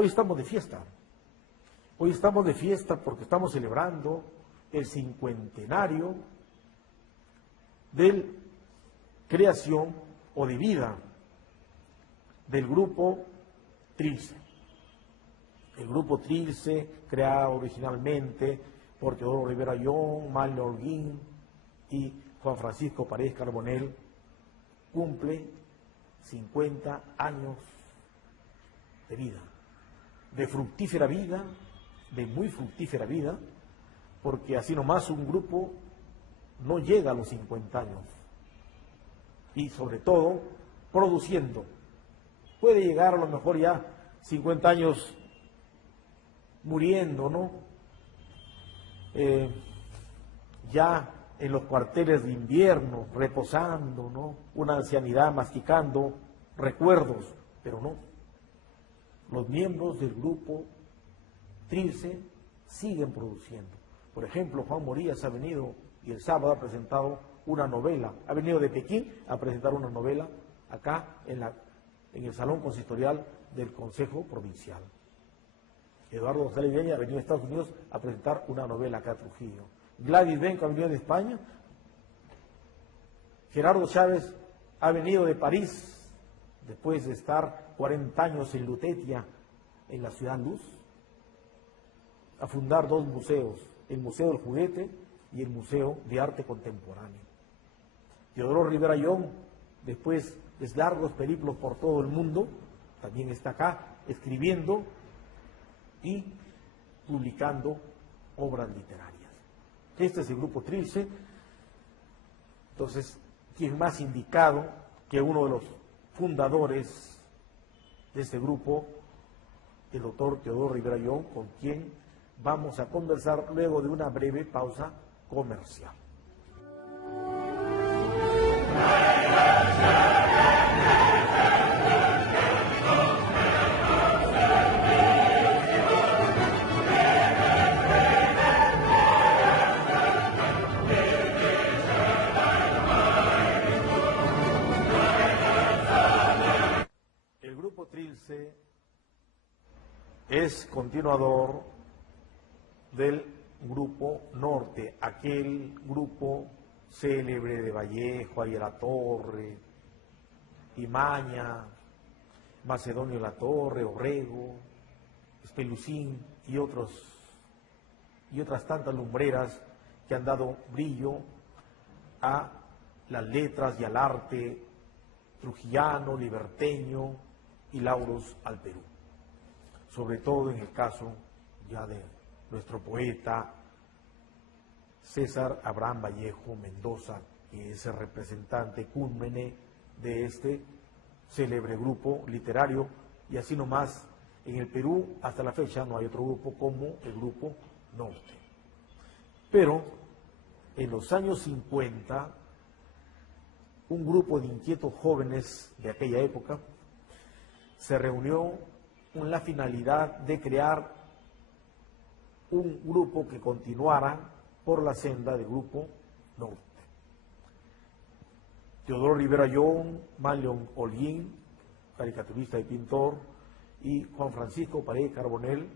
Hoy estamos de fiesta. Hoy estamos de fiesta porque estamos celebrando el cincuentenario de creación o de vida del grupo Trilce. El grupo Trilce, creado originalmente por Teodoro Rivera Young, Manlio Holguín y Juan Francisco Paredes Carbonell, cumple 50 años de vida, de fructífera vida, de muy fructífera vida, porque así nomás un grupo no llega a los 50 años, y sobre todo produciendo. Puede llegar a lo mejor ya 50 años muriendo, ¿no? Ya en los cuarteles de invierno, reposando, ¿no? Una ancianidad masticando recuerdos, pero no. Los miembros del grupo Trilce siguen produciendo. Por ejemplo, Juan Morillas ha venido y el sábado ha presentado una novela. Ha venido de Pekín a presentar una novela acá en el Salón Consistorial del Consejo Provincial. Eduardo González Viña ha venido a Estados Unidos a presentar una novela acá a Trujillo. Gladys Benco ha venido de España. Gerardo Chávez ha venido de París después de estar 40 años en Lutetia, en la Ciudad Luz, a fundar dos museos, el Museo del Juguete y el Museo de Arte Contemporáneo. Teodoro Rivera Young, después de largos periplos por todo el mundo, también está acá escribiendo y publicando obras literarias. Este es el grupo Trilce. Entonces, ¿quién más indicado que uno de los fundadores de este grupo, el doctor Teodoro Rivera Young, con quien vamos a conversar luego de una breve pausa comercial? El grupo Trilce es continuador del grupo Norte, aquel grupo célebre de Vallejo, Ariel La Torre, Imaña, Macedonio La Torre, Orrego, Espelucín y otras tantas lumbreras que han dado brillo a las letras y al arte trujillano, liberteño y lauros al Perú. Sobre todo en el caso ya de nuestro poeta César Abraham Vallejo Mendoza, que es el representante cúmene de este célebre grupo literario, y así nomás en el Perú hasta la fecha no hay otro grupo como el grupo Norte. Pero en los años 50, un grupo de inquietos jóvenes de aquella época se reunió con la finalidad de crear un grupo que continuara por la senda del grupo Norte. Teodoro Rivera Young, Manlio Holguín, caricaturista y pintor, y Juan Francisco Paredes Carbonell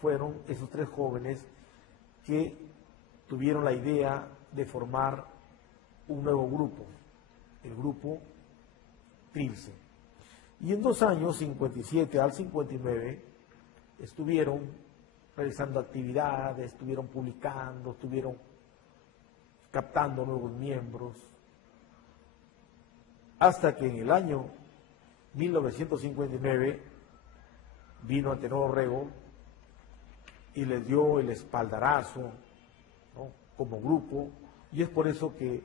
fueron esos tres jóvenes que tuvieron la idea de formar un nuevo grupo, el grupo Trilce. Y en 2 años, 57 al 59, estuvieron realizando actividades, estuvieron publicando, estuvieron captando nuevos miembros, hasta que en el año 1959 vino Antenor Orrego y les dio el espaldarazo, ¿no?, como grupo, y es por eso que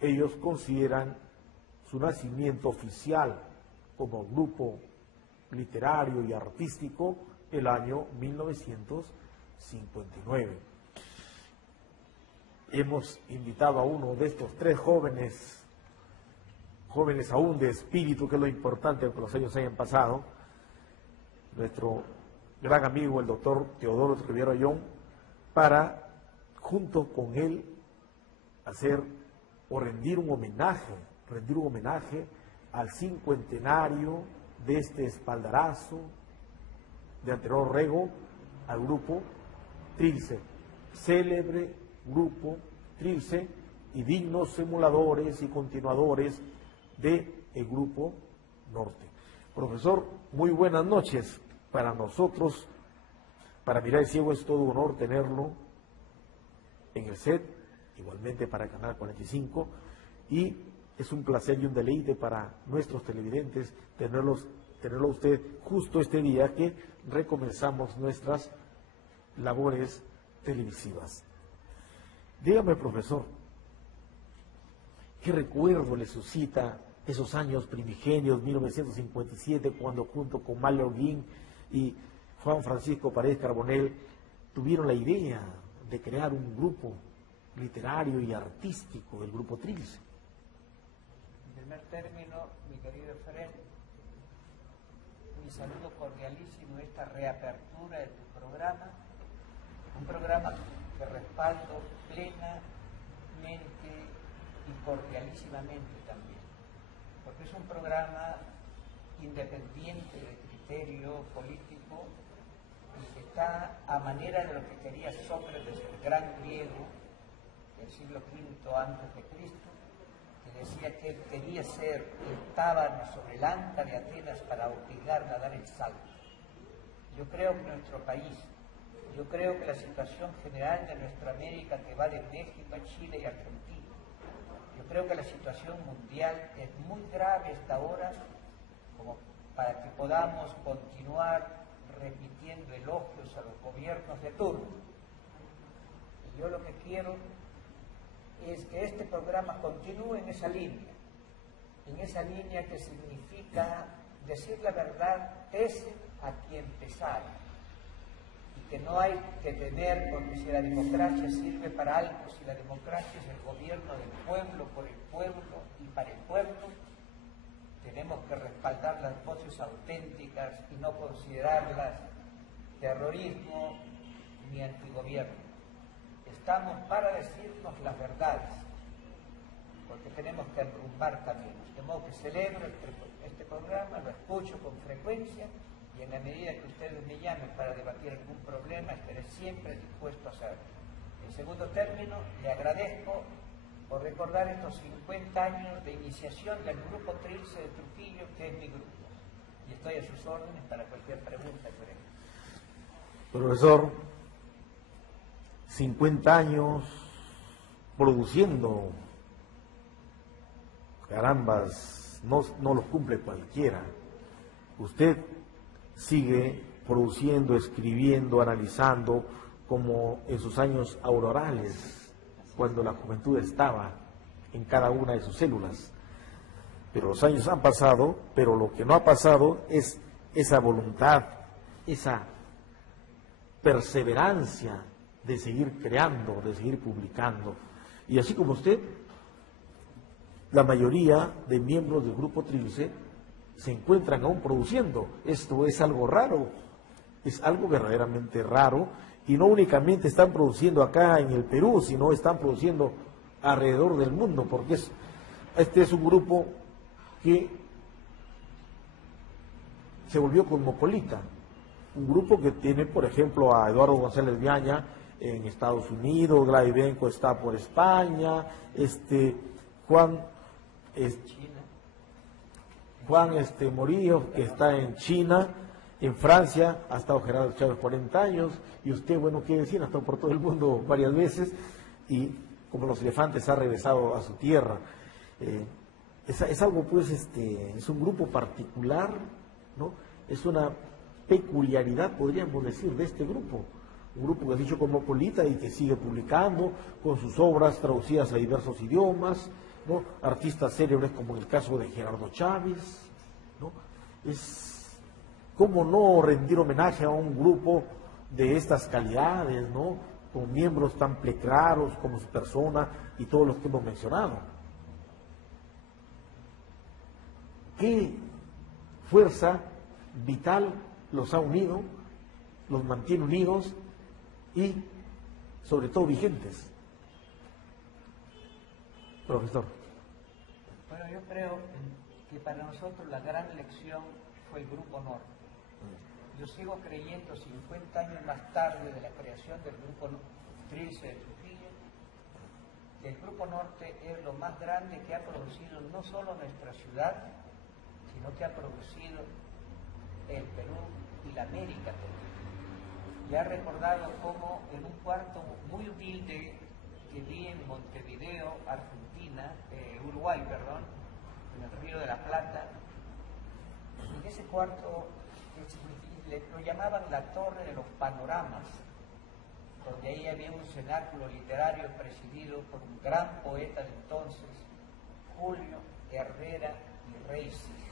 ellos consideran su nacimiento oficial como grupo literario y artístico el año 1959. Hemos invitado a uno de estos tres jóvenes aún de espíritu, que es lo importante, aunque los años hayan pasado, nuestro gran amigo el doctor Teodoro Rivera Young, para junto con él hacer o rendir un homenaje al cincuentenario de este espaldarazo de Antenor Rego al grupo Trilce, célebre grupo Trilce y dignos emuladores y continuadores del grupo Norte. Profesor, muy buenas noches. Para nosotros, para Mirar el Ciego, es todo un honor tenerlo en el set, igualmente para Canal 45, y es un placer y un deleite para nuestros televidentes tenerlo a usted justo este día que recomenzamos nuestras labores televisivas. Dígame, profesor, ¿qué recuerdo le suscita esos años primigenios, 1957, cuando junto con Mario Holguín y Juan Francisco Paredes Carbonell tuvieron la idea de crear un grupo literario y artístico, el Grupo Trilce? En primer término, mi querido Efrén, mi saludo cordialísimo a esta reapertura de tu programa, un programa que respaldo plenamente y cordialísimamente también, porque es un programa independiente de criterio político y que está a manera de lo que quería Sócrates, el gran griego del siglo V antes de Cristo, que decía que él quería ser el tábano sobre el anca de Atenas para obligarla a dar el salto. Yo creo que nuestro país, yo creo que la situación general de nuestra América, que va de México a Chile y Argentina, yo creo que la situación mundial es muy grave hasta ahora como para que podamos continuar repitiendo elogios a los gobiernos de turno. Y yo lo que quiero es que este programa continúe en esa línea que significa decir la verdad pese a quien pesara, y que no hay que temer, porque si la democracia sirve para algo, si la democracia es el gobierno del pueblo, por el pueblo y para el pueblo, tenemos que respaldar las voces auténticas y no considerarlas terrorismo ni antigobierno. Estamos para decirnos las verdades, porque tenemos que enrumbar caminos. De modo que celebro este programa, lo escucho con frecuencia y en la medida que ustedes me llamen para debatir algún problema, estaré siempre dispuesto a hacerlo. En segundo término, le agradezco por recordar estos 50 años de iniciación del Grupo Trilce de Trujillo, que es mi grupo. Y estoy a sus órdenes para cualquier pregunta que tengan. Profesor, 50 años produciendo, carambas, no los cumple cualquiera. Usted sigue produciendo, escribiendo, analizando, como en sus años aurorales, cuando la juventud estaba en cada una de sus células. Pero los años han pasado, pero lo que no ha pasado es esa voluntad, esa perseverancia de seguir creando, de seguir publicando. Y así como usted, la mayoría de miembros del Grupo Trilce se encuentran aún produciendo. Esto es algo raro, es algo verdaderamente raro, y no únicamente están produciendo acá en el Perú, sino están produciendo alrededor del mundo, porque este es un grupo que se volvió cosmopolita, un grupo que tiene, por ejemplo, a Eduardo González Viaña en Estados Unidos, Gladys Benco está por España, Juan Morillo, que está en China, en Francia ha estado Gerardo Chávez 40 años, y usted, bueno, qué decir, ha estado por todo el mundo varias veces, y como los elefantes ha regresado a su tierra. Es algo, pues, es un grupo particular, ¿no? Es una peculiaridad, podríamos decir, de este grupo. Un grupo que es dicho cosmopolita y que sigue publicando con sus obras traducidas a diversos idiomas, ¿no? Artistas célebres como en el caso de Gerardo Chávez, ¿no? ¿Cómo no rendir homenaje a un grupo de estas calidades, ¿no? Con miembros tan preclaros como su persona y todos los que hemos mencionado? ¿Qué fuerza vital los ha unido, los mantiene unidos y sobre todo vigentes? Profesor. Bueno, yo creo que para nosotros la gran lección fue el Grupo Norte. yo sigo creyendo 50 años más tarde de la creación del Grupo Trilce de Trujillo, que el Grupo Norte es lo más grande que ha producido no solo nuestra ciudad, sino que ha producido el Perú y la América también. Ya he recordado cómo en un cuarto muy humilde que vi en Montevideo, Argentina, Uruguay, perdón, en el Río de la Plata, en ese cuarto lo llamaban la Torre de los Panoramas, donde ahí había un cenáculo literario presidido por un gran poeta de entonces, Julio Herrera y Reisig.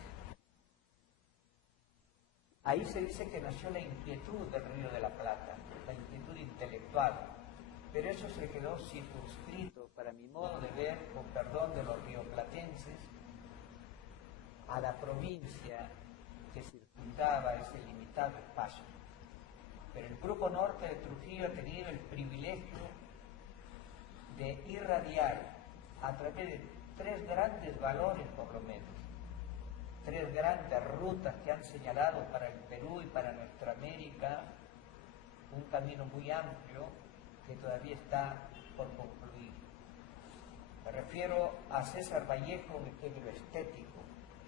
Ahí se dice que nació la inquietud del Río de la Plata, la inquietud intelectual, pero eso se quedó circunscrito, para mi modo de ver, con perdón de los rioplatenses, a la provincia que circundaba ese limitado espacio. Pero el Grupo Norte de Trujillo ha tenido el privilegio de irradiar a través de 3 grandes valores, por lo menos, 3 grandes rutas que han señalado para el Perú y para nuestra América un camino muy amplio que todavía está por concluir. Me refiero a César Vallejo en lo estético,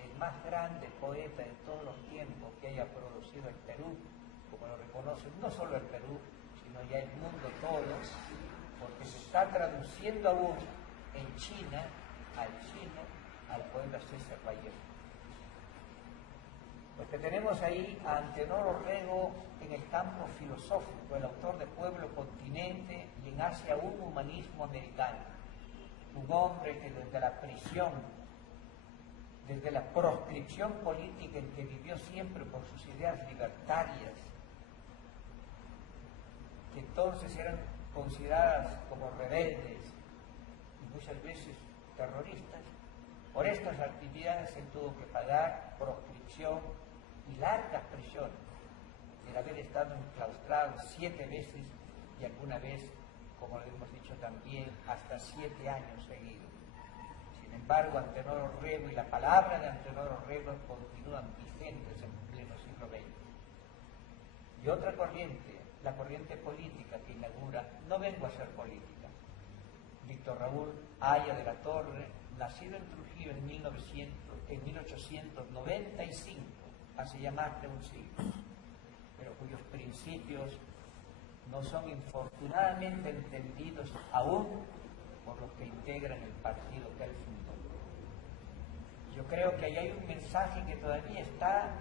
el más grande poeta de todos los tiempos que haya producido el Perú, como lo reconoce no solo el Perú, sino ya el mundo todo, porque se está traduciendo aún en China, al poeta César Vallejo. Porque tenemos ahí a Antenor Orrego en el campo filosófico, el autor de Pueblo Continente, y en Asia un humanismo americano. Un hombre que desde la prisión, desde la proscripción política en que vivió siempre por sus ideas libertarias, que entonces eran consideradas como rebeldes y muchas veces terroristas, por estas actividades él tuvo que pagar proscripción y largas prisiones, el haber estado enclaustrado 7 veces y alguna vez, como lo hemos dicho también, hasta 7 años seguidos. Sin embargo, Antenor Orrego y la palabra de Antenor Orrego continúan vigentes en pleno siglo XX. Y otra corriente, la corriente política que inaugura, no vengo a hacer política, Víctor Raúl Haya de la Torre, nacido en Trujillo en 1895, hace ya más de un siglo, pero cuyos principios no son infortunadamente entendidos aún por los que integran el partido que él fundó. Yo creo que ahí hay un mensaje que todavía está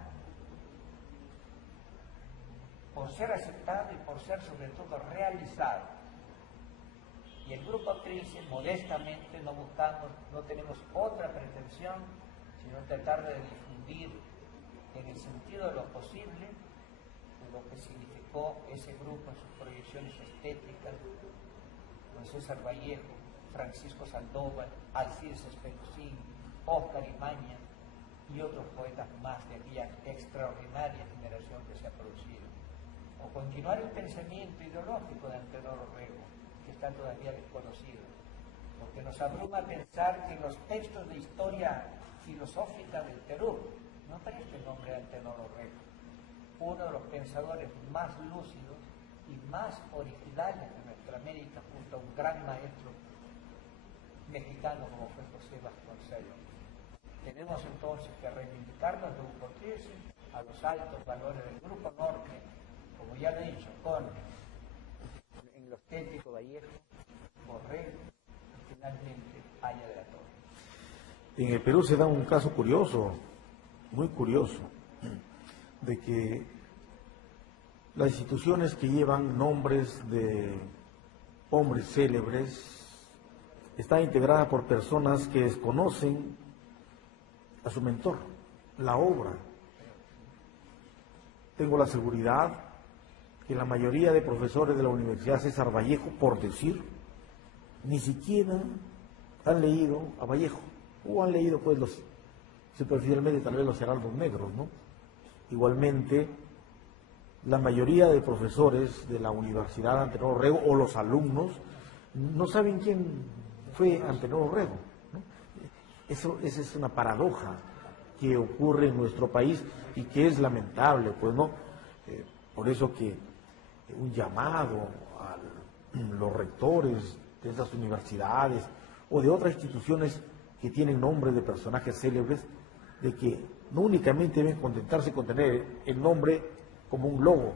por ser aceptado y por ser sobre todo realizado. Y el Grupo Trilce, modestamente, no tenemos otra pretensión, sino tratar de difundir en el sentido de lo posible lo que significó ese grupo en sus proyecciones estéticas, con César Vallejo, Francisco Sandoval, Alcides Espelosín, Óscar Imaña y otros poetas más de aquella extraordinaria generación que se ha producido. O continuar el pensamiento ideológico de Antenor Orrego, que está todavía desconocido, porque nos abruma pensar que en los textos de historia filosófica del Perú no aparece el nombre de Antenor Orrego, uno de los pensadores más lúcidos y más originales de nuestra América, junto a un gran maestro mexicano como fue José Vasconcelos. Tenemos entonces que reivindicarnos de Grupo Trilce a los altos valores del Grupo Norte, como ya lo he dicho, con en lo estético Vallejo, Orrego y finalmente Haya de la Torre. En el Perú se da un caso curioso, muy curioso, de que las instituciones que llevan nombres de hombres célebres están integradas por personas que desconocen a su mentor, la obra. Tengo la seguridad que la mayoría de profesores de la Universidad César Vallejo, por decir, ni siquiera han leído a Vallejo, o han leído pues superficialmente tal vez los heraldos negros, ¿no? Igualmente, la mayoría de profesores de la Universidad Antenor Orrego o los alumnos no saben quién fue Antenor Orrego, ¿no? Esa es una paradoja que ocurre en nuestro país y que es lamentable, pues, ¿no? Por eso que un llamado a los rectores de esas universidades o de otras instituciones que tienen nombres de personajes célebres, de que no únicamente deben contentarse con tener el nombre como un logo,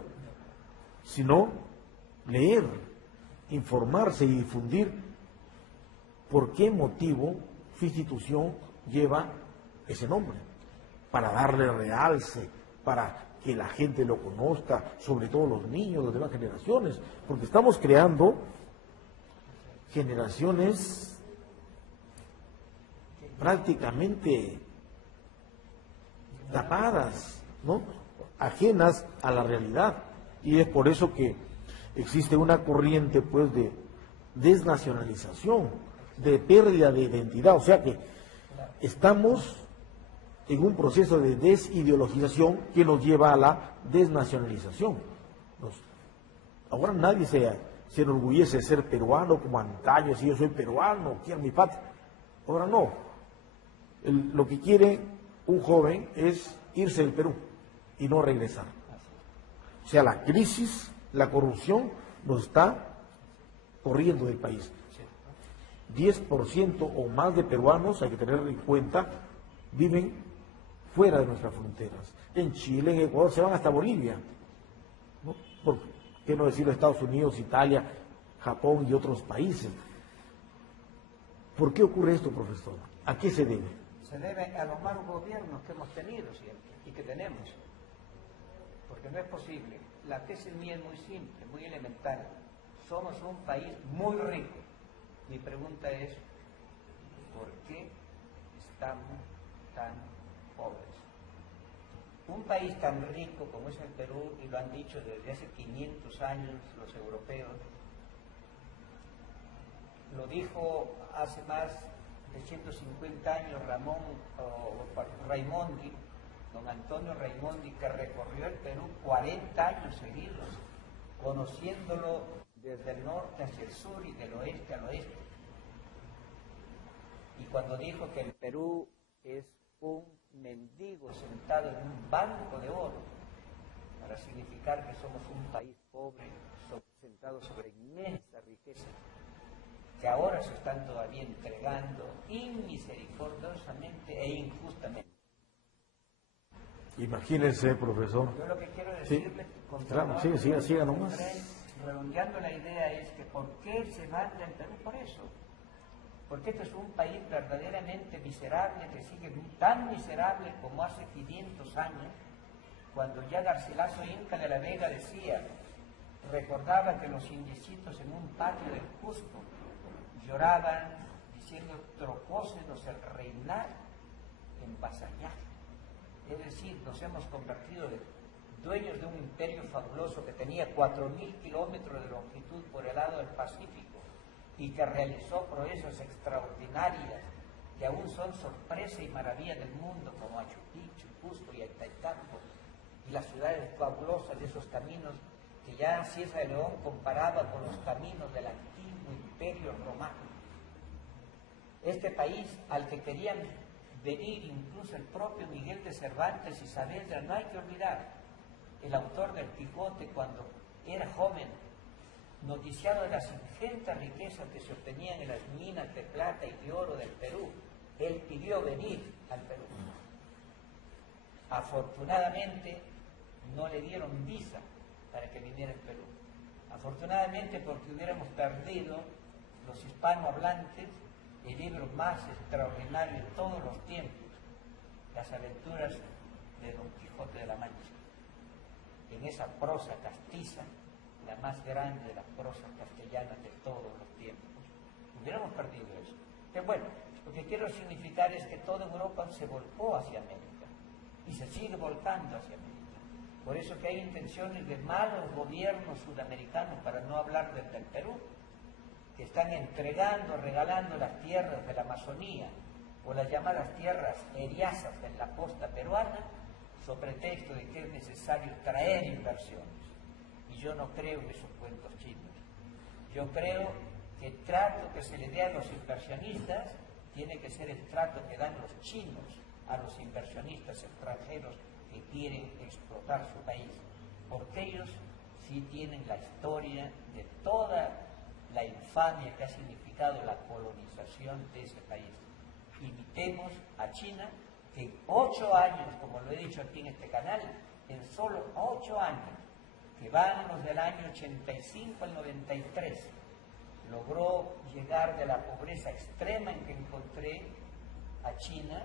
sino leer, informarse y difundir por qué motivo su institución lleva ese nombre, para darle realce, para que la gente lo conozca, sobre todo los niños, las demás generaciones, porque estamos creando generaciones prácticamente tapadas, ¿no? Ajenas a la realidad, y es por eso que existe una corriente pues de desnacionalización, de pérdida de identidad, o sea que estamos en un proceso de desideologización que nos lleva a la desnacionalización. Ahora nadie se enorgullece de ser peruano como antaño, si yo soy peruano, quiero mi patria. Ahora no. Lo que quiere un joven es irse del Perú y no regresar. O sea, la crisis, la corrupción nos está corriendo del país. 10% o más de peruanos, hay que tener en cuenta, viven fuera de nuestras fronteras. En Chile, en Ecuador, se van hasta Bolivia, ¿no? ¿Por qué no decirlo? Estados Unidos, Italia, Japón y otros países. ¿Por qué ocurre esto, profesor? ¿A qué se debe? Se debe a los malos gobiernos que hemos tenido siempre y que tenemos. Porque no es posible. La tesis mía es muy simple, muy elemental. Somos un país muy rico. Mi pregunta es, ¿por qué estamos tan pobres? Un país tan rico como es el Perú, y lo han dicho desde hace 500 años los europeos, lo dijo hace más de 150 años Raimondi, don Antonio Raimondi, que recorrió el Perú 40 años seguidos, conociéndolo desde el norte hacia el sur y del oeste al oeste. Y cuando dijo que el Perú es un mendigo sentado en un banco de oro, para significar que somos un país pobre, sentado sobre inmensa riqueza, que ahora se están todavía entregando inmisericordiosamente e injustamente. Imagínense, profesor. Yo lo que quiero decirle, sí, claro, siga nomás. Redondeando la idea, es que ¿por qué se van del Perú? Por eso. Porque este es un país verdaderamente miserable, que sigue tan miserable como hace 500 años, cuando ya Garcilaso Inca de la Vega recordaba que los indiecitos en un patio del Cusco lloraban diciendo: tropósenos el reinar en vasallaje. Es decir, nos hemos convertido de dueños de un imperio fabuloso que tenía 4.000 kilómetros de longitud por el lado del Pacífico y que realizó proezas extraordinarias que aún son sorpresa y maravilla del mundo, como Machu Picchu, Cusco y Aitaitambo, y las ciudades fabulosas de esos caminos que ya Cieza de León comparaba con los caminos del antiguo imperio romano. Este país al que querían venir incluso el propio Miguel de Cervantes y Saavedra, no hay que olvidar, el autor del Quijote, cuando era joven, noticiado de las ingentes riquezas que se obtenían en las minas de plata y de oro del Perú, él pidió venir al Perú. Afortunadamente no le dieron visa para que viniera al Perú. Afortunadamente, porque hubiéramos perdido los hispanohablantes el libro más extraordinario de todos los tiempos, Las aventuras de Don Quijote de la Mancha. En esa prosa castiza, la más grande de las prosas castellanas de todos los tiempos. Hubiéramos perdido eso. Pero bueno, lo que quiero significar es que toda Europa se volcó hacia América y se sigue volcando hacia América. Por eso que hay intenciones de malos gobiernos sudamericanos, para no hablar del Perú, que están entregando, regalando las tierras de la Amazonía o las llamadas tierras eriazas en la costa peruana, sobre pretexto de que es necesario traer inversiones. Y yo no creo en esos cuentos chinos. Yo creo que el trato que se le dé a los inversionistas tiene que ser el trato que dan los chinos a los inversionistas extranjeros que quieren explotar su país. porque ellos sí tienen la historia de toda la infamia que ha significado la colonización de ese país. Imitemos a China, que en 8 años, como lo he dicho aquí en este canal, en solo 8 años, que van los del año 85 al 93, logró llegar de la pobreza extrema en que encontré a China,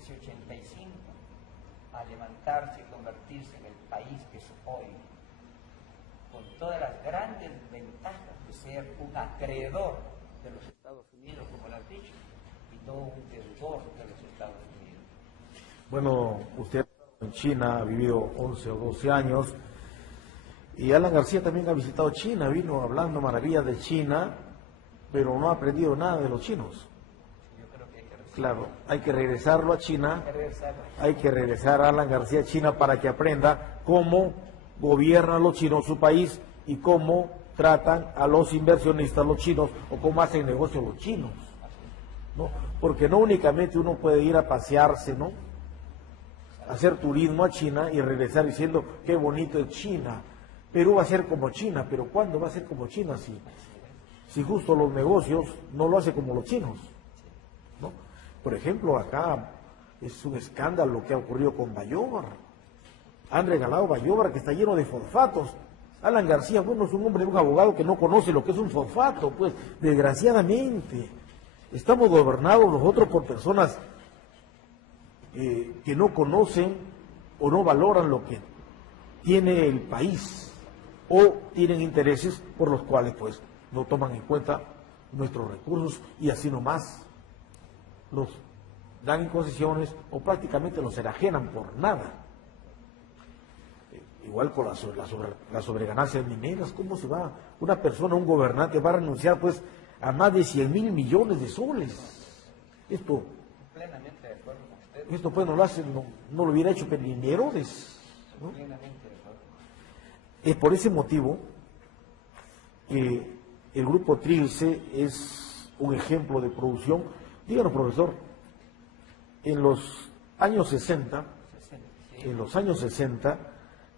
ese 85, a levantarse y convertirse en el país que es hoy, con todas las grandes ventajas de ser un acreedor de los Estados Unidos, como lo has dicho, y no un deudor de los Estados Unidos. Bueno, usted en China ha vivido 11 o 12 años, y Alan García también ha visitado China, vino hablando maravillas de China, pero no ha aprendido nada de los chinos. Yo creo que hay que regresar. Claro, hay que regresarlo a China, hay que regresar a Alan García a China para que aprenda cómo gobiernan los chinos su país y cómo tratan a los inversionistas los chinos o cómo hacen negocio los chinos, ¿no? Porque no únicamente uno puede ir a pasearse, ¿no? Hacer turismo a China y regresar diciendo qué bonito es China. Perú va a ser como China, pero ¿cuándo va a ser como China si justo los negocios no lo hace como los chinos, ¿no? Por ejemplo, acá es un escándalo lo que ha ocurrido con Bayóvar. Han regalado Bayóvar, que está lleno de fosfatos. Alan García, bueno, es un hombre, un abogado que no conoce lo que es un fosfato, pues, desgraciadamente. Estamos gobernados nosotros por personas que no conocen o no valoran lo que tiene el país, o tienen intereses por los cuales pues no toman en cuenta nuestros recursos y así nomás los dan en concesiones o prácticamente los enajenan por nada. Igual con la sobreganancia mineras, ¿cómo se va? Una persona, un gobernante va a renunciar pues a más de 100.000 millones de soles. Esto Plenamente de acuerdo con usted. Esto pues no lo hace, no lo hubiera hecho ni Herodes, ¿no? Plenamente de acuerdo. Es por ese motivo que el grupo Trilce es un ejemplo de producción. Díganos, profesor, en los años 60,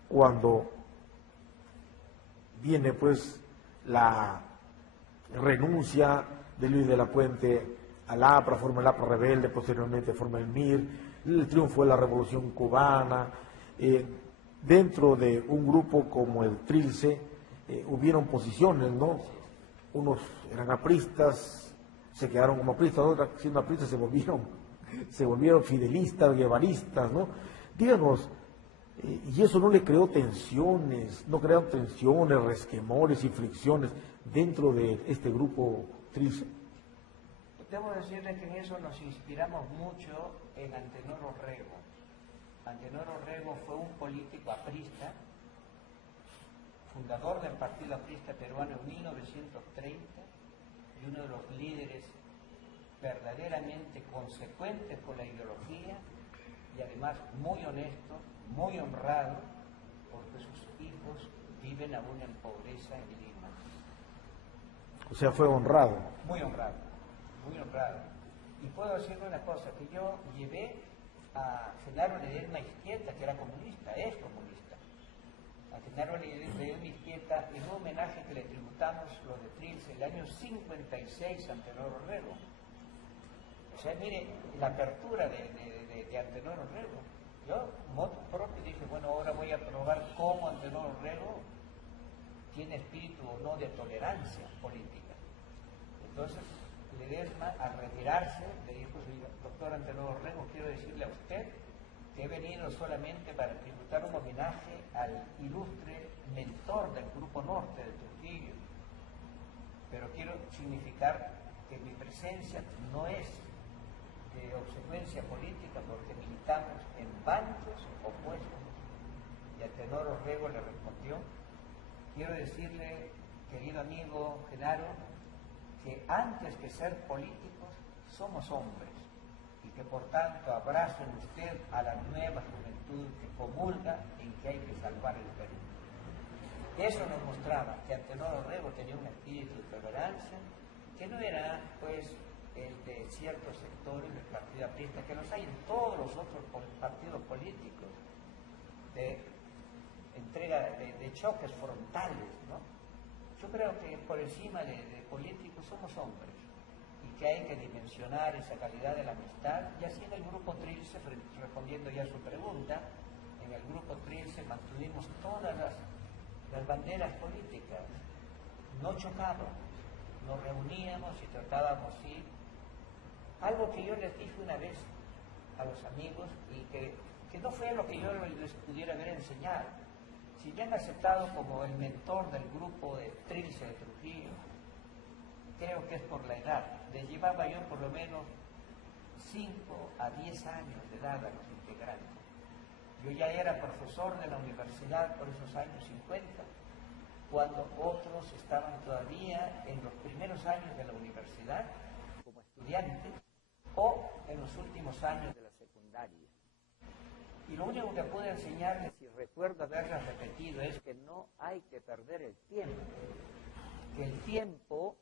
cuando viene pues la renuncia de Luis de la Puente al APRA, forma el APRA rebelde, posteriormente forma el MIR, el triunfo de la Revolución Cubana, dentro de un grupo como el Trilce hubieron posiciones, ¿no? Unos eran apristas, se quedaron como apristas, otros siendo apristas se volvieron fidelistas, guevaristas, ¿no? Díganos, y eso no le creó tensiones, no crearon tensiones, resquemores y fricciones dentro de este grupo Trilce. Debo decirle que en eso nos inspiramos mucho en Antenor Orrego. Antenor Orrego fue un político aprista, fundador del Partido Aprista Peruano en 1930 y uno de los líderes verdaderamente consecuentes con la ideología y además muy honesto, muy honrado, porque sus hijos viven aún en pobreza en Lima. O sea, fue honrado. Muy honrado, muy honrado. Y puedo decirle una cosa, que yo llevé a Genaro Ledesma Izquieta, que era comunista, es comunista. A Genaro Ledesma Izquieta en un homenaje que le tributamos los de Trilce el año 56 a Antenor Orrego. O sea, mire, la apertura de Antenor Orrego. Yo, modo propio, dije, bueno, ahora voy a probar cómo Antenor Orrego tiene espíritu o no de tolerancia política. Entonces, Ledesma, al retirarse, le dijo, doctor Antenor Orrego, quiero decirle a usted que he venido solamente para tributar un homenaje al ilustre mentor del Grupo Norte de Trujillo, pero quiero significar que mi presencia no es de obsecuencia política porque militamos en bandos opuestos. Y Antenor Orrego le respondió, quiero decirle, querido amigo Genaro, que antes que ser políticos somos hombres y que por tanto abrazo en usted a la nueva juventud que comulga en que hay que salvar el Perú. Eso nos mostraba que Antenor Orrego tenía un espíritu de tolerancia que no era pues el de ciertos sectores del Partido Aprista, que los hay en todos los otros partidos políticos, en entrega de choques frontales, ¿no? Yo creo que por encima de políticos somos hombres y que hay que dimensionar esa calidad de la amistad. Y así en el Grupo Trilce, respondiendo ya a su pregunta, en el Grupo Trilce mantuvimos todas las banderas políticas, no chocaban, nos reuníamos y tratábamos, sí. Algo que yo les dije una vez a los amigos y que no fue lo que yo les pudiera haber enseñado. Si me han aceptado como el mentor del grupo de Trilce de Trujillo, creo que es por la edad. Les llevaba yo por lo menos 5 a 10 años de edad a los integrantes. Yo ya era profesor de la universidad por esos años 50, cuando otros estaban todavía en los primeros años de la universidad como estudiantes o en los últimos años de la secundaria. Y lo único que puedo enseñarles, y recuerdo haberles repetido, es que no hay que perder el tiempo. Que el tiempo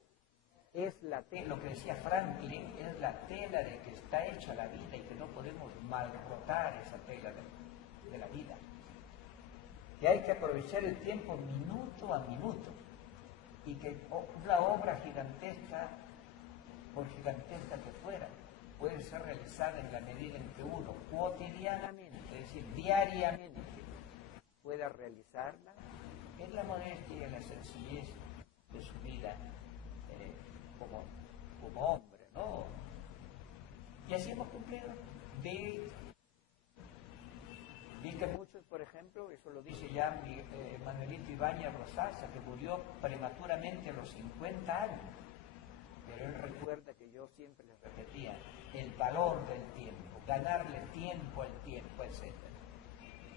es lo que decía Franklin, es la tela de que está hecha la vida y que no podemos malrotar esa tela de la vida. Que hay que aprovechar el tiempo minuto a minuto y que una obra gigantesca, por gigantesca que fuera, puede ser realizada en la medida en que uno cotidianamente, es decir, diariamente, pueda realizarla en la modestia y en la sencillez de su vida como hombre, ¿no? Y así hemos cumplido. Vi que muchos, por ejemplo, eso lo dice ya Manuelito Ibáñez Rosasa, que murió prematuramente a los 50 años. Pero él recuerda que yo siempre les repetía el valor del tiempo, ganarle tiempo al tiempo, etc.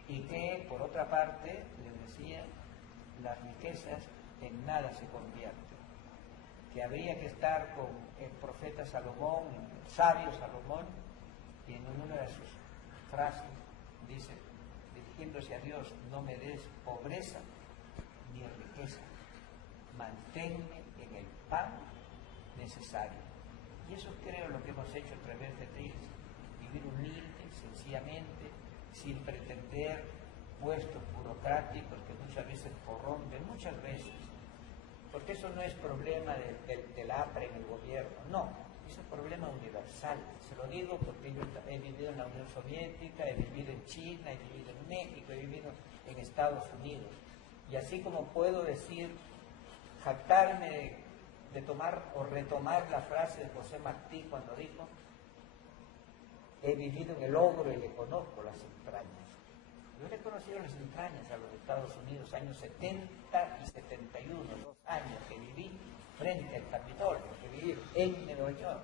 Y que, por otra parte, les decía, las riquezas en nada se convierten. Que habría que estar con el profeta Salomón, el sabio Salomón, y en una de sus frases dice, dirigiéndose a Dios, no me des pobreza ni riqueza, manténme en el pan necesario. Y eso creo lo que hemos hecho a través de Trilce, vivir humilde, sencillamente, sin pretender puestos burocráticos que muchas veces corrompen, muchas veces, porque eso no es problema del APRE en el gobierno, no, es un problema universal. Se lo digo porque yo he vivido en la Unión Soviética, he vivido en China, he vivido en México, he vivido en Estados Unidos, y así como puedo decir, jactarme de tomar o retomar la frase de José Martí cuando dijo, he vivido en el ogro y le conozco las entrañas. Yo le he conocido las entrañas a los Estados Unidos, años 70 y 71, 2 años que viví frente al Capitolio, que viví en Nueva York,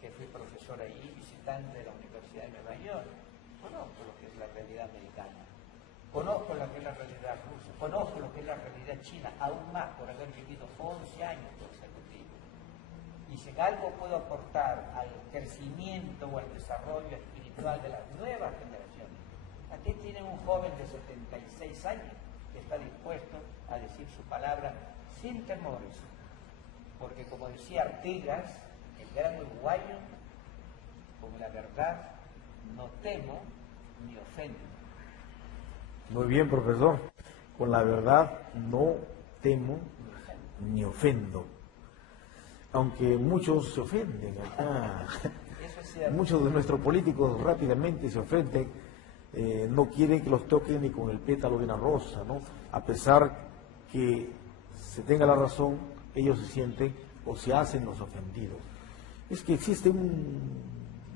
que fui profesor ahí, visitante de la Universidad de Nueva York. Conozco lo que es la realidad americana, conozco lo que es la realidad rusa, conozco lo que es la realidad china, aún más por haber vivido 11 años consecutivos. Y si en algo puedo aportar al crecimiento o al desarrollo espiritual de las nuevas generaciones, aquí tienen un joven de 76 años que está dispuesto a decir su palabra sin temores, porque como decía Artigas, el gran uruguayo, con la verdad no temo ni ofendo. Muy bien, profesor. Con la verdad no temo ni ofendo. Aunque muchos se ofenden acá. Muchos de nuestros políticos rápidamente se ofenden. No quieren que los toquen ni con el pétalo de una rosa, ¿no? A pesar que se tenga la razón, ellos se sienten o se hacen los ofendidos. Es que existe un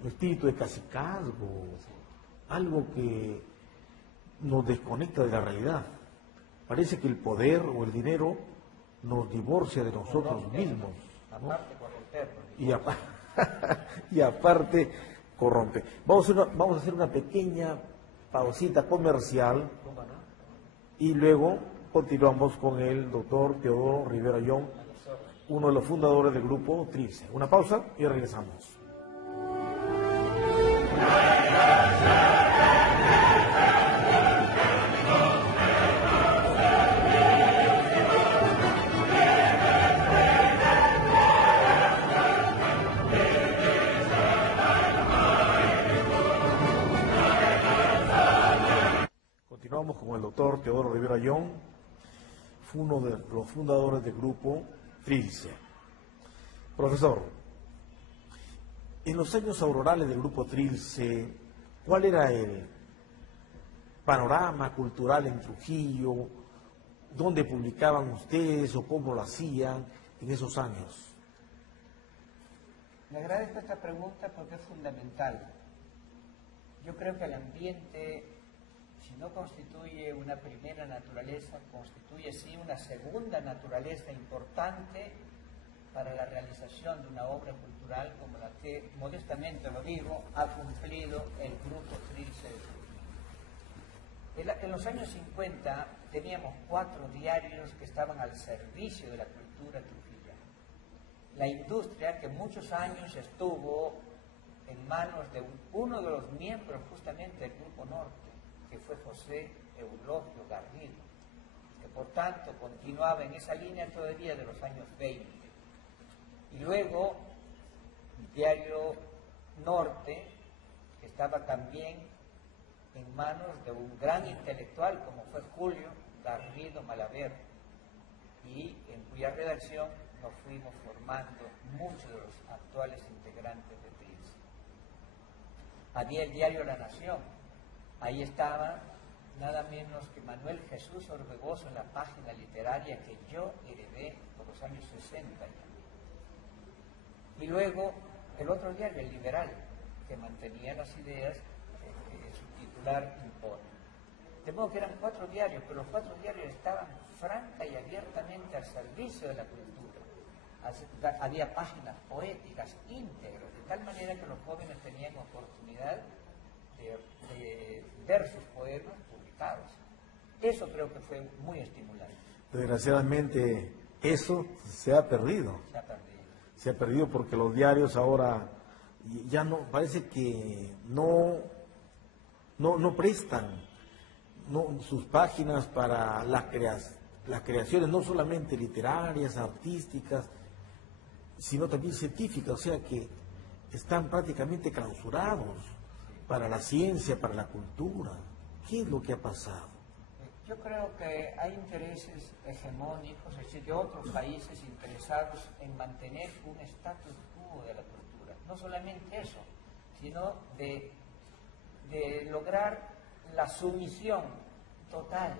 espíritu de cacicazgo, algo que nos desconecta de la realidad. Parece que el poder o el dinero nos divorcia de nosotros mismos, ¿no? Y aparte corrompe. Vamos a hacer una pequeña pausita comercial y luego continuamos con el doctor Teodoro Rivera Young, uno de los fundadores del grupo Trilce. Una pausa y regresamos. Continuamos con el doctor Teodoro Rivera Young, fue uno de los fundadores del grupo Trilce. Profesor, en los años aurorales del grupo Trilce, ¿cuál era el panorama cultural en Trujillo? ¿Dónde publicaban ustedes o cómo lo hacían en esos años? Le agradezco esta pregunta porque es fundamental. Yo creo que el ambiente, si no constituye una primera naturaleza, constituye sí una segunda naturaleza importante para la realización de una obra cultural como la que, modestamente lo digo, ha cumplido el grupo Trilce de Trujillo. En los años 50 teníamos 4 diarios que estaban al servicio de la cultura trujillana. La industria que muchos años estuvo en manos de uno de los miembros justamente del Grupo Norte, que fue José Eulogio Garrido, que por tanto continuaba en esa línea todavía de los años 20. Y luego el diario Norte, que estaba también en manos de un gran intelectual como fue Julio Garrido Malaver, y en cuya redacción nos fuimos formando muchos de los actuales integrantes de Trilce. Había el diario La Nación, ahí estaba nada menos que Manuel Jesús Orbegoso en la página literaria que yo heredé por los años 60 ya. Y luego el otro diario, El Liberal, que mantenía las ideas que su titular impone. De modo que eran 4 diarios, pero los 4 diarios estaban franca y abiertamente al servicio de la cultura. Había páginas poéticas íntegras, de tal manera que los jóvenes tenían oportunidad de ver sus poemas publicados. Eso creo que fue muy estimulante. Desgraciadamente eso se ha perdido. Se ha perdido. Se ha perdido porque los diarios ahora ya no, parece que no prestan sus páginas para las creaciones, no solamente literarias, artísticas, sino también científicas, o sea que están prácticamente clausurados para la ciencia, para la cultura. ¿Qué es lo que ha pasado? Yo creo que hay intereses hegemónicos, es decir, de otros países interesados en mantener un status quo de la cultura. No solamente eso, sino de lograr la sumisión total,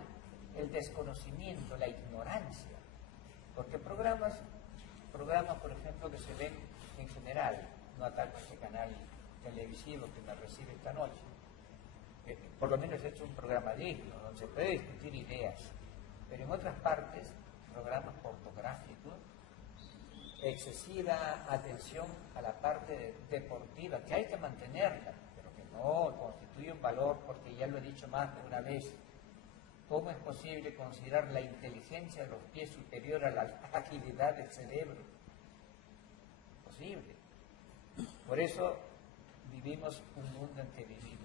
el desconocimiento, la ignorancia. Porque programas, por ejemplo, que se ven en general, no ataco a este canal televisivo que me recibe esta noche, por lo menos he hecho un programa digno, donde se puede discutir ideas, pero en otras partes, programas pornográficos, excesiva atención a la parte deportiva, que hay que mantenerla, pero que no constituye un valor, porque ya lo he dicho más de una vez. ¿Cómo es posible considerar la inteligencia de los pies superior a la agilidad del cerebro? Imposible. Por eso vivimos un mundo en que vivimos.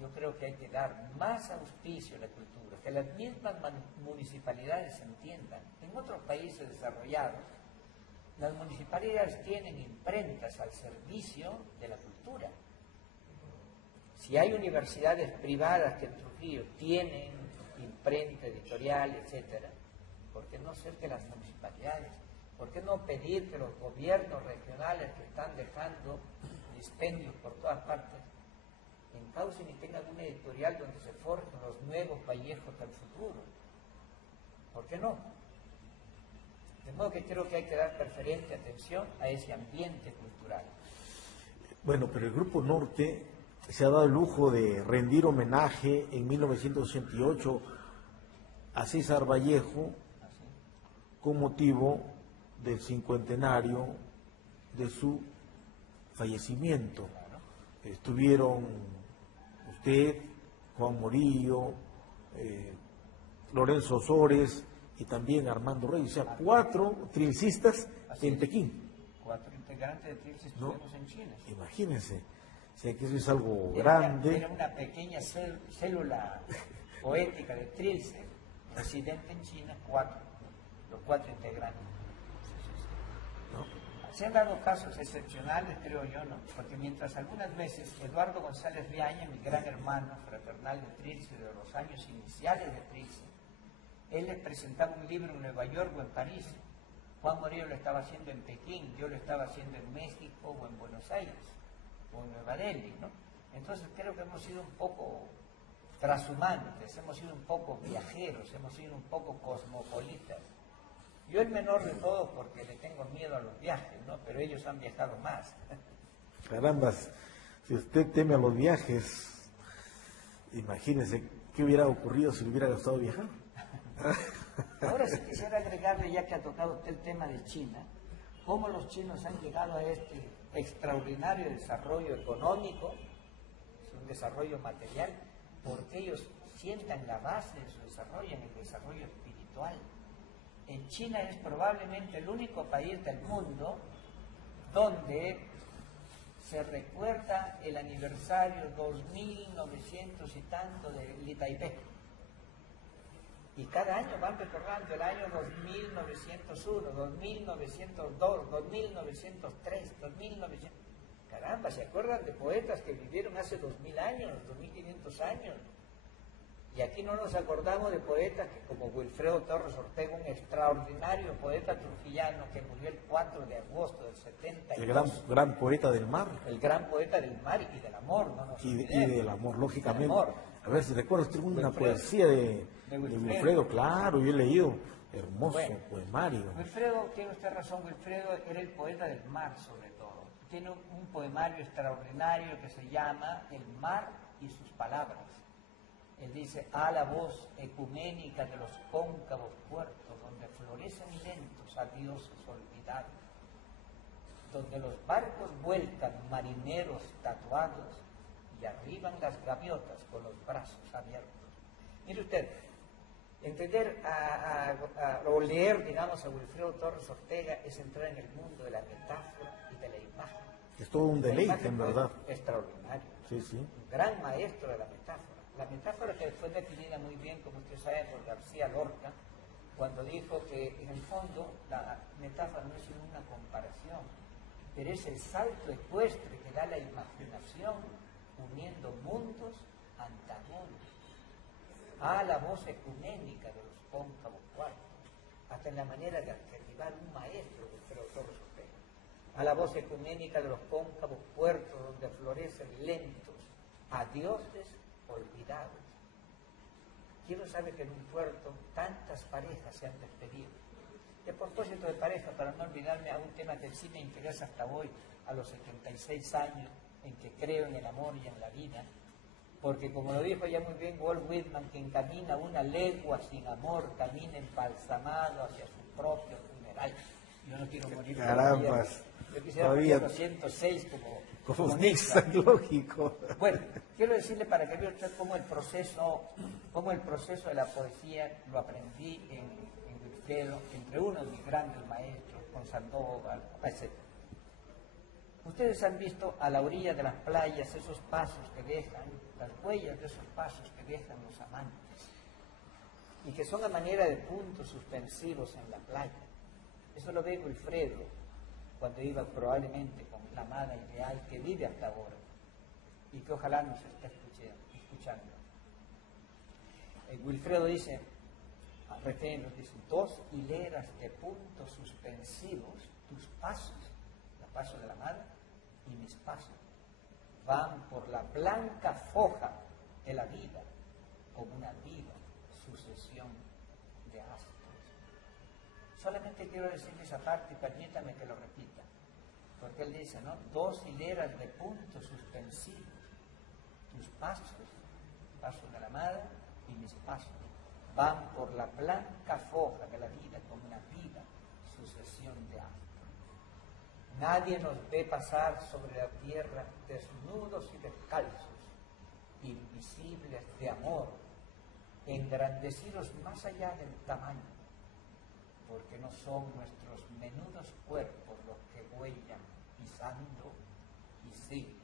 Yo creo que hay que dar más auspicio a la cultura, que las mismas municipalidades entiendan. En otros países desarrollados, las municipalidades tienen imprentas al servicio de la cultura. Si hay universidades privadas que en Trujillo tienen imprenta, editorial, etcétera, ¿por qué no ser que las municipalidades? ¿Por qué no pedir que los gobiernos regionales que están dejando dispendios por todas partes encaucen y tengan una editorial donde se forjen los nuevos Vallejos del futuro? ¿Por qué no? De modo que creo que hay que dar preferente atención a ese ambiente cultural. Bueno, pero el Grupo Norte se ha dado el lujo de rendir homenaje en 1988 a César Vallejo con motivo del 50º de su fallecimiento. Estuvieron usted, Juan Morillo, Lorenzo Osores y también Armando Reyes, o sea, 4 trilcistas en Pekín. 4 integrantes de Trilce estuvimos en China. Imagínense, o sea que eso es algo grande. Era una pequeña célula poética de Trilce, residente en China, los 4 integrantes. ¿No? se han dado casos excepcionales, creo yo, ¿no? Porque mientras algunas veces Eduardo González Viaña, mi gran hermano fraternal de Trilce, de los años iniciales de Trilce, él les presentaba un libro en Nueva York o en París. Juan Morillo lo estaba haciendo en Pekín, yo lo estaba haciendo en México o en Buenos Aires o en Nueva Delhi, ¿no? Entonces creo que hemos sido un poco transhumantes, hemos sido un poco viajeros, hemos sido un poco cosmopolitas. Yo el menor de todos porque le tengo miedo a los viajes, ¿no? Pero ellos han viajado más. Carambas, si usted teme a los viajes, imagínese qué hubiera ocurrido si le hubiera gustado viajar. Ahora sí quisiera agregarle, ya que ha tocado usted el tema de China, cómo los chinos han llegado a este extraordinario desarrollo económico, es un desarrollo material, porque ellos sientan la base de su desarrollo en el desarrollo espiritual. En China es probablemente el único país del mundo donde se recuerda el aniversario 2900 y tanto de Taipei. Y cada año van recordando el año 2901, 2902, 2903, 2900. Caramba, ¿se acuerdan de poetas que vivieron hace 2000 años, 2500 años? Y aquí no nos acordamos de poetas que, como Wilfredo Torres Ortega, un extraordinario poeta trujillano que murió el 4 de agosto del 72. El gran poeta del mar. El gran poeta del mar y del amor, no nos Y olvidemos. del amor, lógicamente. Del amor. A ver si recuerdas, tengo una Wilfredo. poesía de Wilfredo. Wilfredo, claro, yo he leído, hermoso poemario. Wilfredo, tiene usted razón, Wilfredo era el poeta del mar sobre todo. Tiene un poemario extraordinario que se llama El mar y sus palabras. Él dice, a la voz ecuménica de los cóncavos puertos, donde florecen lentos a dioses olvidados, donde los barcos vuelcan marineros tatuados y arriban las gaviotas con los brazos abiertos. Mire usted, entender o leer, digamos, a Wilfredo Torres Ortega es entrar en el mundo de la metáfora y de la imagen. Es todo un deleite, en verdad. Extraordinario. Sí, sí. Un gran maestro de la metáfora. La metáfora que fue definida muy bien, como usted sabe, por García Lorca, cuando dijo que en el fondo la metáfora no es sino una comparación, pero es el salto ecuestre que da la imaginación uniendo mundos antagónicos. A la voz ecuménica de los cóncavos cuartos, hasta en la manera de adjetivar un maestro de Wilfredo Torres Ortega. A la voz ecuménica de los cóncavos puertos donde florecen lentos a dioses olvidados. ¿Quién no sabe que en un puerto tantas parejas se han despedido? De propósito de pareja, para no olvidarme a un tema que sí me interesa hasta hoy, a los 76 años, en que creo en el amor y en la vida, porque como lo dijo ya muy bien Walt Whitman, quien camina una legua sin amor, camina embalsamado hacia su propio funeral. Yo no quiero morir todavía. Yo quisiera morir a los 106 como Nixon, lógico. Bueno, quiero decirle para que vea usted cómo el proceso de la poesía lo aprendí en Wilfredo, entre uno de mis grandes maestros, con Sandoval, etc. Ustedes han visto a la orilla de las playas esos pasos que dejan, las huellas de esos pasos que dejan los amantes, y que son a manera de puntos suspensivos en la playa. Eso lo ve Wilfredo cuando iba probablemente con la amada ideal que vive hasta ahora y que ojalá nos esté escuchando. Wilfredo dice, dice, 2 hileras de puntos suspensivos, tus pasos, el paso de la amada y mis pasos, van por la blanca foja de la vida como una viva sucesión de astros. Solamente quiero decirle esa parte y permítame que lo repita, porque él dice, ¿no? 2 hileras de puntos suspensivos, tus pasos, pasos de la amada y mis pasos, van por la blanca foja de la vida como una viva sucesión de astros. Nadie nos ve pasar sobre la tierra desnudos y descalzos, invisibles de amor, engrandecidos más allá del tamaño, porque no son nuestros menudos cuerpos los que huellan pisando, y sí,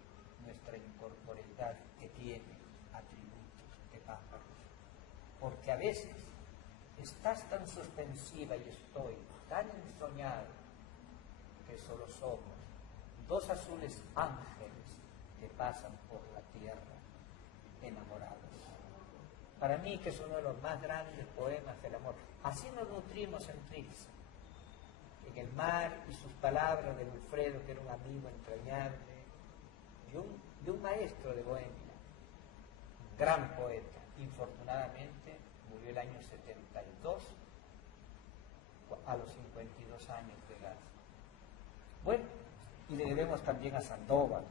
nuestra incorporeidad que tiene atributos de pájaros. Porque a veces estás tan suspensiva y estoy tan ensoñado que solo somos dos azules ángeles que pasan por la tierra enamorados. Para mí, que es uno de los más grandes poemas del amor. Así nos nutrimos en Trilce, en el mar, y sus palabras de Wilfredo, que era un amigo entrañable, y un maestro de Bohemia, un gran poeta. Infortunadamente murió el año 72, a los 52 años de edad. Bueno, y le debemos también a Sandoval.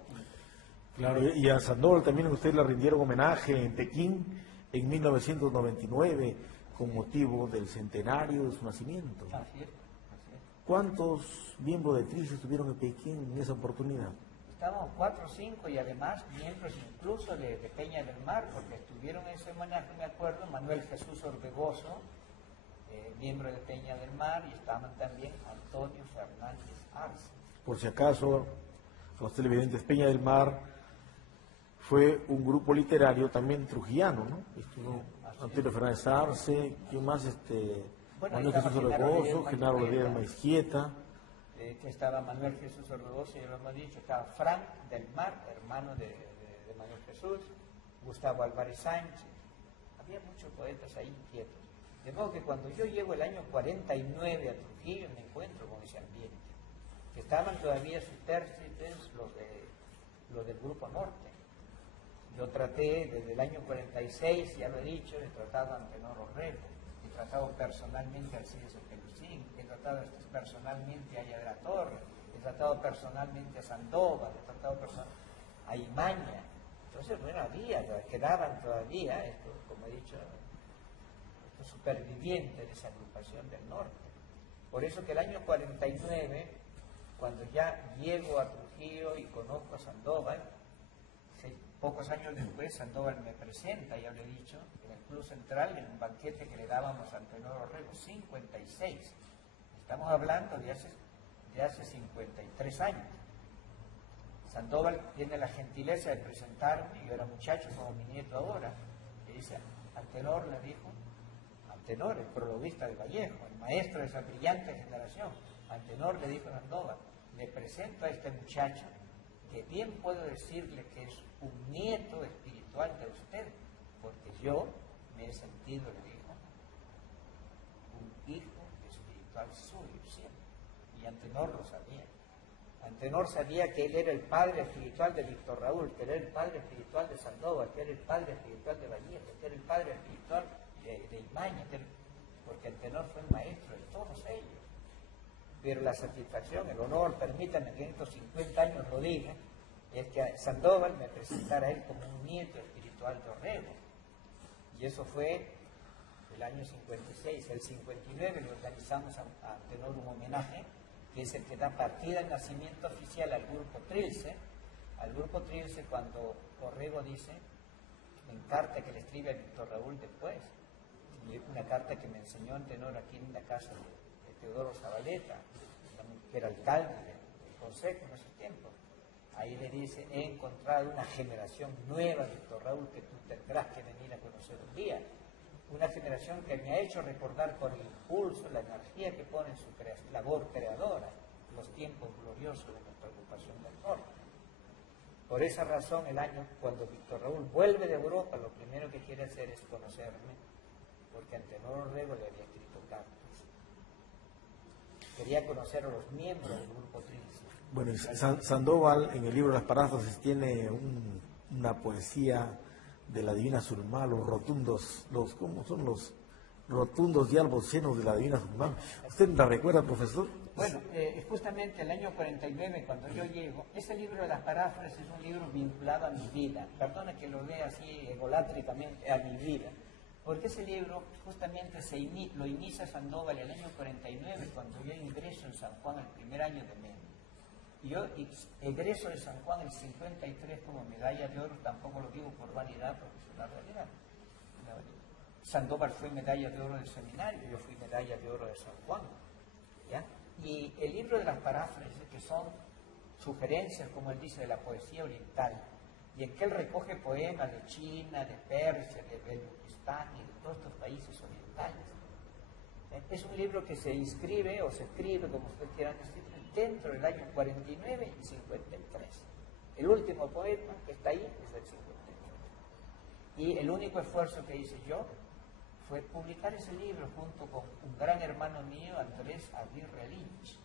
Claro, y a Sandoval también ustedes le rindieron homenaje en Pekín en 1999 con motivo del centenario de su nacimiento. Así es, así es. ¿Cuántos miembros de Trilce estuvieron en Pekín en esa oportunidad? Estábamos 4 o 5 y además miembros incluso de Peña del Mar, porque estuvieron en ese homenaje, me acuerdo, Manuel Jesús Orbegoso, miembro de Peña del Mar, y estaban también Antonio Fernández Arce. Por si acaso, a los televidentes, Peña del Mar fue un grupo literario también trujillano, ¿no? Estuvo Antonio Fernández Arce, ¿quién más? Manuel Jesús Orbegoso, Genaro Rodríguez Maizquieta. Que estaba Manuel Jesús Orbegoso, ya lo hemos dicho, estaba Frank del Mar, hermano de Manuel Jesús, Gustavo Álvarez Sánchez. Había muchos poetas ahí inquietos. De modo que cuando yo llego el año 49 a Trujillo, me encuentro con ese ambiente, que estaban todavía supérstites los del Grupo Norte. Yo traté desde el año 46, ya lo he dicho, he tratado a Antenor Orrego, he tratado personalmente a Alcides Pelusín, he tratado personalmente a Aya de la Torre, he tratado personalmente a Sandoval, he tratado a Imaña. Entonces, bueno, quedaban todavía, como he dicho, estos supervivientes de esa agrupación del norte. Por eso que el año 49, cuando ya llego a Trujillo y conozco a Sandoval, pocos años después Sandoval me presenta, ya lo he dicho, en el Club Central, en un banquete que le dábamos a Antenor Orrego, 56. Estamos hablando de hace 53 años. Sandoval tiene la gentileza de presentarme, yo era muchacho como mi nieto ahora, y dice, Antenor le dijo, Antenor, el prologuista de Vallejo, el maestro de esa brillante generación, Antenor le dijo a Sandoval, le presento a este muchacho, que bien puedo decirle que es un nieto espiritual de usted, porque yo me he sentido, le dijo, un hijo espiritual suyo siempre. Y Antenor lo sabía. Antenor sabía que él era el padre espiritual de Víctor Raúl, que era el padre espiritual de Sandoval, que era el padre espiritual de Vallejo, que era el padre espiritual de Imaña, porque Antenor fue el maestro de todos ellos. Pero la satisfacción, el honor, permítanme que en estos 50 años lo diga, es que Sandoval me presentara a él como un nieto espiritual de Orrego. Y eso fue el año 56. El 59 le organizamos a Antenor un homenaje, que es el que da partida al nacimiento oficial al Grupo Trilce. Al Grupo Trilce, cuando Orrego dice, en carta que le escribe a Víctor Raúl después, y una carta que me enseñó Antenor aquí en la casa de Teodoro Zabaleta, que era alcalde del consejo en esos tiempos. Ahí le dice, he encontrado una generación nueva, Víctor Raúl, que tú tendrás que venir a conocer un día. Una generación que me ha hecho recordar con el impulso, la energía que pone en su labor creadora, los tiempos gloriosos de nuestra ocupación del norte. Por esa razón, el año, cuando Víctor Raúl vuelve de Europa, lo primero que quiere hacer es conocerme, porque Antenor Orrego le había escrito cartas. Quería conocer a los miembros del Grupo Trilce. Bueno, Sandoval en el libro Las Paráfrasis tiene una poesía de la Divina Surma, los rotundos, ¿cómo son los rotundos y albos llenos de la Divina Surma? ¿Usted la recuerda, profesor? Bueno, justamente el año 49, cuando yo llego, ese libro de Las Paráfrasis es un libro vinculado a mi vida. Perdona que lo lea así egolátricamente, a mi vida. Porque ese libro justamente lo inicia Sandoval el año 49, cuando yo ingreso en San Juan el primer año de medio. Y yo egreso de San Juan el 53 como medalla de oro, tampoco lo digo por vanidad, porque es una realidad. Sandoval fue medalla de oro del seminario, yo fui medalla de oro de San Juan. ¿Ya? Y el libro de las paráfrasis, que son sugerencias, como él dice, de la poesía oriental, y en que él recoge poemas de China, de Persia, de Belutistán y de todos estos países orientales. Es un libro que se inscribe o se escribe, como usted quiera decir, dentro del año 49 y 53. El último poema que está ahí es el 53. Y el único esfuerzo que hice yo fue publicar ese libro junto con un gran hermano mío, Andrés Aguirre Lynch,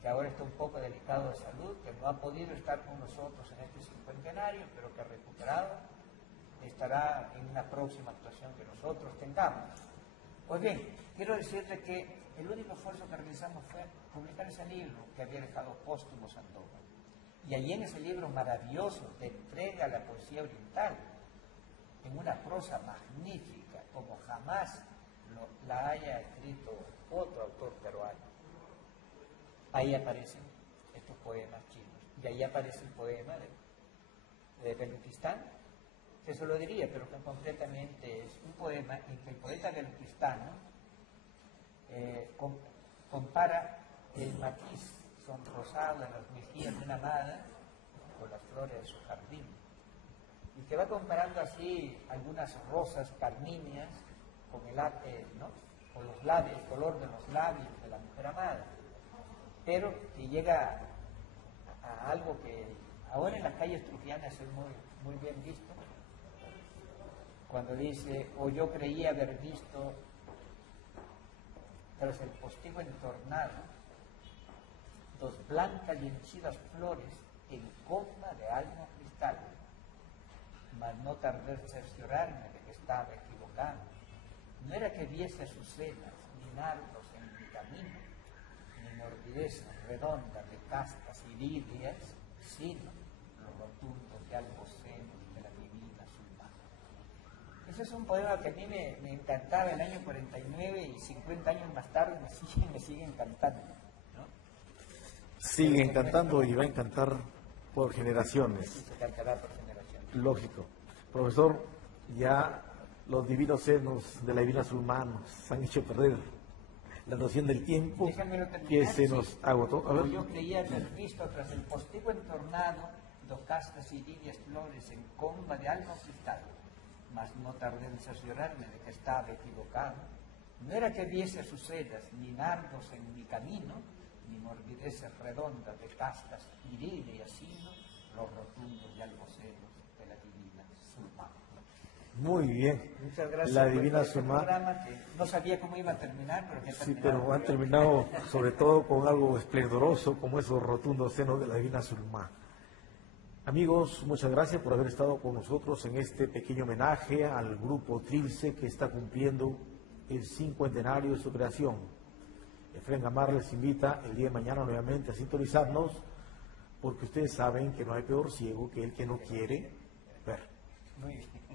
que ahora está un poco delicado de salud, que no ha podido estar con nosotros en este cincuentenario, pero que ha recuperado, estará en una próxima actuación que nosotros tengamos. Pues bien, quiero decirle que el único esfuerzo que realizamos fue publicar ese libro que había dejado póstumo Sandoval. Y allí en ese libro maravilloso de entrega a la poesía oriental, en una prosa magnífica, como jamás la haya escrito otro autor peruano. Ahí aparecen estos poemas chinos. Y ahí aparece el poema de Belutistán, que se lo diría, pero que concretamente es un poema en que el poeta belutistano compara el matiz sonrosado en las mejillas de una amada con las flores de su jardín. Y que va comparando así algunas rosas carmíneas con con los labios, el color de los labios de la mujer amada. Pero que llega a algo que ahora en las calles trujianas es muy bien visto, cuando dice: o yo creía haber visto tras el postigo entornado dos blancas y henchidas flores en comba de almo cristal, mas no tardé en cerciorarme de que estaba equivocado. No era que viese azucenas ni nardos en mi camino, ni morbidezas redondas de castas iridias, sino los rotundos de albocenos de la divina sultana. Ese es un poema que a mí me encantaba el año 49 y 50 años más tarde me sigue encantando, ¿no? Sigue encantando y va a encantar por generaciones. Sí, se cantará por generaciones. Lógico. Profesor, ya los divinos senos de la divina Zulma nos han hecho perder la noción del tiempo que se nos agotó. A ver. Yo creía haber visto tras el postigo entornado dos castas iridias flores en comba de algo cristal, mas no tardé en cerciorarme de que estaba equivocado. No era que viese azucenas ni nardos en mi camino, ni morbideces redondas de castas iridias, sino los rotundos y albocenos de la divina Zulma. Muy bien. Muchas gracias. La divina por este Zulma. programa que no sabía cómo iba a terminar, pero que Sí, pero han terminado sobre todo con algo esplendoroso como esos rotundos senos de la divina Zulma. Amigos, muchas gracias por haber estado con nosotros en este pequeño homenaje al grupo Trilce que está cumpliendo el 50º de su creación. Efraín Gamar les invita el día de mañana nuevamente a sintonizarnos, porque ustedes saben que no hay peor ciego que el que no quiere ver. Muy bien.